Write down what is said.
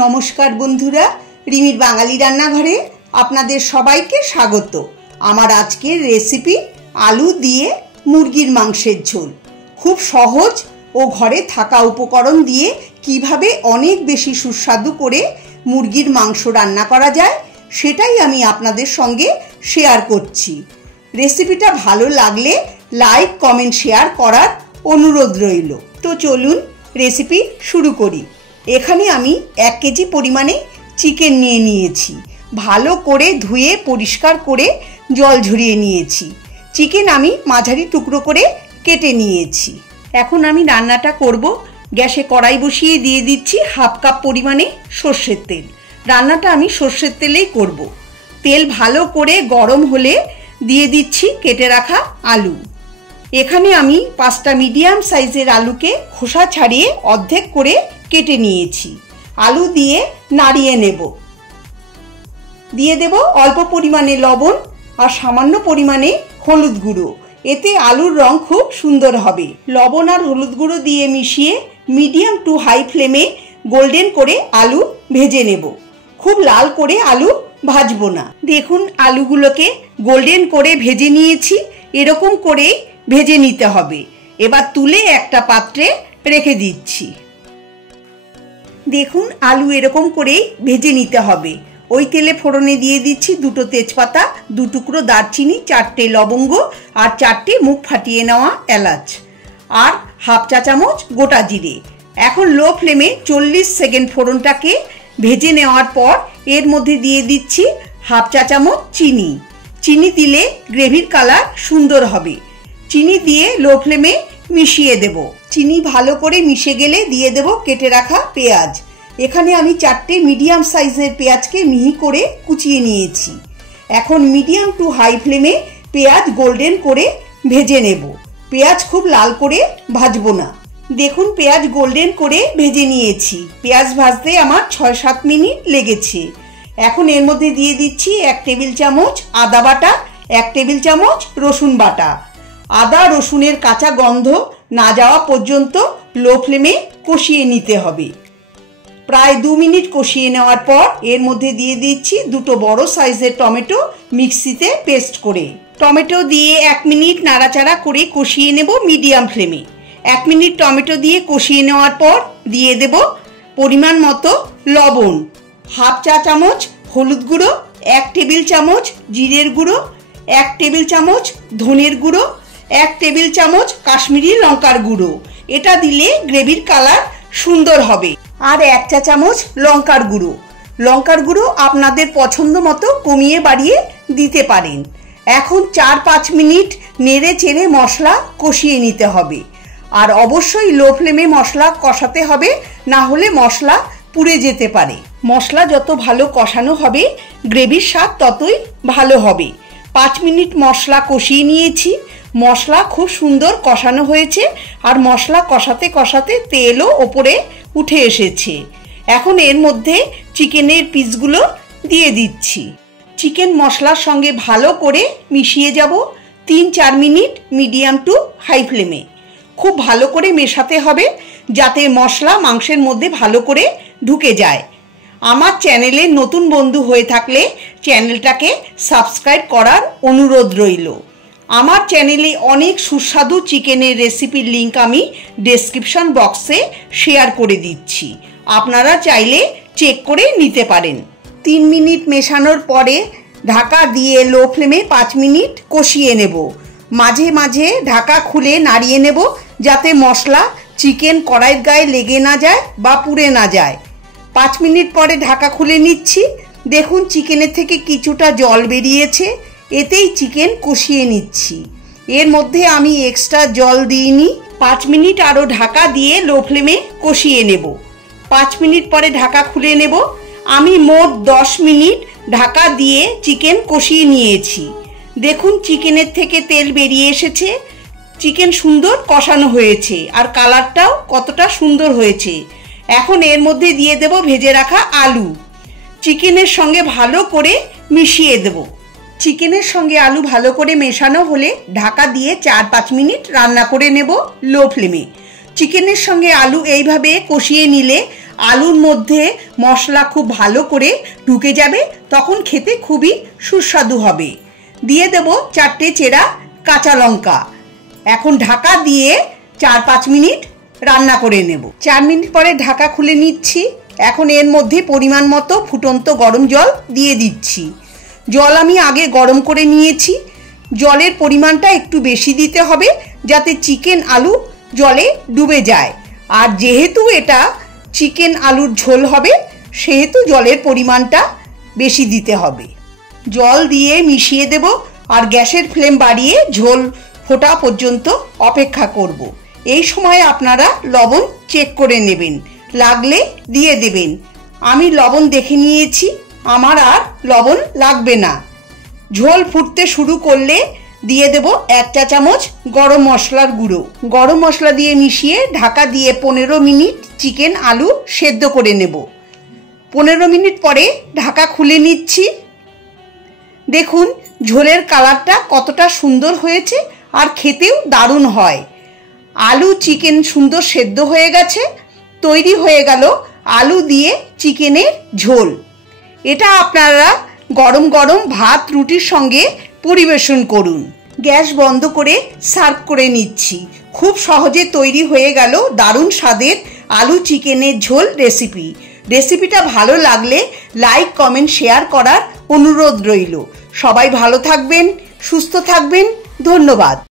নমস্কার বন্ধুরা, রিমির বাঙালি রান্নাঘরে আপনাদের সবাইকে স্বাগত। আমার আজকের রেসিপি আলু দিয়ে মুরগির মাংসের ঝোল। খুব সহজ ও ঘরে থাকা উপকরণ দিয়ে কিভাবে অনেক বেশি সুস্বাদু করে মুরগির মাংস রান্না করা যায় সেটাই আমি আপনাদের সঙ্গে শেয়ার করছি। রেসিপিটা ভালো লাগলে লাইক, কমেন্ট, শেয়ার করার অনুরোধ রইল। তো চলুন রেসিপি শুরু করি। এখানে আমি 1 কেজি পরিমাণে চিকেন নিয়ে নিয়েছি। ভালো করে ধুয়ে পরিষ্কার করে জল ঝরিয়ে নিয়েছি। চিকেন আমি মাঝারি টুকরো করে কেটে নিয়েছি। এখন আমি রান্নাটা করব। গ্যাসে কড়াই বসিয়ে দিয়ে দিচ্ছি 1/2 কাপ পরিমাণে সর্ষের তেল। রান্নাটা আমি সর্ষের তেলেই করব। তেল ভালো করে গরম হলে দিয়ে দিচ্ছি কেটে রাখা আলু। এখানে আমি 5টা মিডিয়াম সাইজের আলুকে খোসা ছাড়িয়ে অর্ধেক করে কেটে নিয়েছি। আলু দিয়ে নাড়িয়ে নেব। দিয়ে দেব অল্প পরিমাণে লবণ আর সামান্য পরিমাণে হলুদ গুঁড়ো। এতে আলুর রং খুব সুন্দর হবে। লবণ আর হলুদ গুঁড়ো দিয়ে মিশিয়ে মিডিয়াম টু হাই ফ্লেমে গোল্ডেন করে আলু ভেজে নেব। খুব লাল করে আলু ভাজবো না। দেখুন আলুগুলোকে গোল্ডেন করে ভেজে নিয়েছি। এরকম করেই ভেজে নিতে হবে। এবার তুলে একটা পাত্রে রেখে দিচ্ছি। দেখুন আলু এরকম করেই ভেজে নিতে হবে। ওই তেলে ফোড়নে দিয়ে দিচ্ছি 2টো তেজপাতা, 2 টুকরো দারচিনি, 4টে লবঙ্গ আর 4টে মুখ ফাটিয়ে নেওয়া এলাচ আর 1/2 চা চামচ গোটা জিরে। এখন লো ফ্লেমে 40 সেকেন্ড ফোড়নটাকে ভেজে নেওয়ার পর এর মধ্যে দিয়ে দিচ্ছি 1/2 চা চামচ চিনি। চিনি দিলে গ্রেভির কালার সুন্দর হবে। চিনি দিয়ে লো ফ্লেমে মিশিয়ে দেব। চিনি ভালো করে মিশে গেলে দিয়ে দেব কেটে রাখা পেঁয়াজ। এখানে আমি 4টে মিডিয়াম সাইজের পেঁয়াজকে মিহি করে কুচিয়ে নিয়েছি। এখন মিডিয়াম টু হাই ফ্লেমে পেঁয়াজ গোল্ডেন করে ভেজে নেব। পেঁয়াজ খুব লাল করে ভাজবো না। দেখুন পেঁয়াজ গোল্ডেন করে ভেজে নিয়েছি। পেঁয়াজ ভাজতে আমার 6-7 মিনিট লেগেছে। এখন এর মধ্যে দিয়ে দিচ্ছি 1 টেবিল চামচ আদা বাটা, 1 টেবিল চামচ রসুন বাটা। আদা রসুনের কাঁচা গন্ধ না যাওয়া পর্যন্ত লো ফ্লেমে কষিয়ে নিতে হবে। প্রায় 2 মিনিট কষিয়ে নেওয়ার পর এর মধ্যে দিয়ে দিচ্ছি 2টো বড় সাইজের টমেটো মিক্সিতে পেস্ট করে। টমেটো দিয়ে 1 মিনিট নাড়াচাড়া করে কষিয়ে নেব মিডিয়াম ফ্লেমে। 1 মিনিট টমেটো দিয়ে কষিয়ে নেওয়ার পর দিয়ে দেব পরিমাণ মতো লবণ, 1/2 চা চামচ হলুদ গুঁড়ো, 1 টেবিল চামচ জিরের গুঁড়ো, 1 টেবিল চামচ ধনের গুঁড়ো, 1 টেবিল চামচ কাশ্মীরি লঙ্কার গুঁড়ো। এটা দিলে গ্রেভির কালার সুন্দর হবে। আর 1 চা চামচ লঙ্কার গুঁড়ো। লঙ্কার গুঁড়ো আপনাদের পছন্দ মতো কমিয়ে বাড়িয়ে দিতে পারেন। এখন 4-5 মিনিট নেড়ে চেড়ে মশলা কষিয়ে নিতে হবে। আর অবশ্যই লো ফ্লেমে মশলা কষাতে হবে, না হলে মশলা পুড়ে যেতে পারে। মশলা যত ভালো কষানো হবে গ্রেভির স্বাদ ততই ভালো হবে। 5 মিনিট মশলা কষিয়ে নিয়েছি। মশলা খুব সুন্দর কষানো হয়েছে আর মশলা কষাতে কষাতে তেলও ওপরে উঠে এসেছে। এখন এর মধ্যে চিকেনের পিসগুলো দিয়ে দিচ্ছি। চিকেন মশলার সঙ্গে ভালো করে মিশিয়ে যাব 3-4 মিনিট মিডিয়াম টু হাই ফ্লেমে। খুব ভালো করে মেশাতে হবে যাতে মশলা মাংসের মধ্যে ভালো করে ঢুকে যায়। আমার চ্যানেলে নতুন বন্ধু হয়ে থাকলে চ্যানেলটাকে সাবস্ক্রাইব করার অনুরোধ রইল। আমার চ্যানেলে অনেক সুস্বাদু চিকেনের রেসিপির লিংক আমি ডেসক্রিপশন বক্সে শেয়ার করে দিচ্ছি। আপনারা চাইলে চেক করে নিতে পারেন। 3 মিনিট মেশানোর পরে ঢাকা দিয়ে লো ফ্লেমে 5 মিনিট কষিয়ে নেব। মাঝে মাঝে ঢাকা খুলে নাড়িয়ে নেব যাতে মশলা চিকেন কড়াইয়ের গায়ে লেগে না যায় বা পুড়ে না যায়। 5 মিনিট পরে ঢাকা খুলে নিচ্ছি। দেখুন চিকেনের থেকে কিছুটা জল বেরিয়েছে। এতেই চিকেন কষিয়ে নিচ্ছি। এর মধ্যে আমি এক্সট্রা জল দিইনি। 5 মিনিট আরও ঢাকা দিয়ে লো ফ্লেমে কষিয়ে নেব। 5 মিনিট পরে ঢাকা খুলে নেব। আমি মোট 10 মিনিট ঢাকা দিয়ে চিকেন কষিয়ে নিয়েছি। দেখুন চিকেনের থেকে তেল বেরিয়ে এসেছে। চিকেন সুন্দর কষানো হয়েছে আর কালারটাও কতটা সুন্দর হয়েছে। এখন এর মধ্যে দিয়ে দেব ভেজে রাখা আলু। চিকেনের সঙ্গে ভালো করে মিশিয়ে দেব। চিকেনের সঙ্গে আলু ভালো করে মেশানো হলে ঢাকা দিয়ে 4-5 মিনিট রান্না করে নেব লো ফ্লেমে। চিকেনের সঙ্গে আলু এইভাবে কষিয়ে নিলে আলুর মধ্যে মশলা খুব ভালো করে ঢুকে যাবে, তখন খেতে খুবই সুস্বাদু হবে। দিয়ে দেব 4টে চেরা কাঁচা লঙ্কা। এখন ঢাকা দিয়ে 4-5 মিনিট রান্না করে নেব। 4 মিনিট পরে ঢাকা খুলে নিচ্ছি। এখন এর মধ্যে পরিমাণ মতো ফুটন্ত গরম জল দিয়ে দিচ্ছি। জল আমি আগে গরম করে নিয়েছি। জলের পরিমাণটা একটু বেশি দিতে হবে যাতে চিকেন আলু জলে ডুবে যায়। আর যেহেতু এটা চিকেন আলুর ঝোল হবে সেহেতু জলের পরিমাণটা বেশি দিতে হবে। জল দিয়ে মিশিয়ে দেব আর গ্যাসের ফ্লেম বাড়িয়ে ঝোল ফোটা পর্যন্ত অপেক্ষা করব। এই সময় আপনারা লবণ চেক করে নেবেন, লাগলে দিয়ে দেবেন। আমি লবণ দেখে নিয়েছি, আমার আর লবণ লাগবে না। ঝোল ফুটতে শুরু করলে দিয়ে দেব 1 চা চামচ গরম মশলার গুঁড়ো। গরম মশলা দিয়ে মিশিয়ে ঢাকা দিয়ে 15 মিনিট চিকেন আলু সেদ্ধ করে নেব। 15 মিনিট পরে ঢাকা খুলে নিচ্ছি। দেখুন ঝোলের কালারটা কতটা সুন্দর হয়েছে আর খেতেও দারুণ হয়। আলু চিকেন সুন্দর সেদ্ধ হয়ে গেছে। তৈরি হয়ে গেল আলু দিয়ে চিকেনের ঝোল। এটা আপনারা গরম গরম ভাত রুটির সঙ্গে পরিবেশন করুন। গ্যাস বন্ধ করে সার্ভ করে নিচ্ছি। খুব সহজে তৈরি হয়ে গেল দারুণ স্বাদের আলু চিকেনের ঝোল রেসিপি। রেসিপিটা ভালো লাগলে লাইক, কমেন্ট, শেয়ার করার অনুরোধ রইল। সবাই ভালো থাকবেন, সুস্থ থাকবেন। ধন্যবাদ।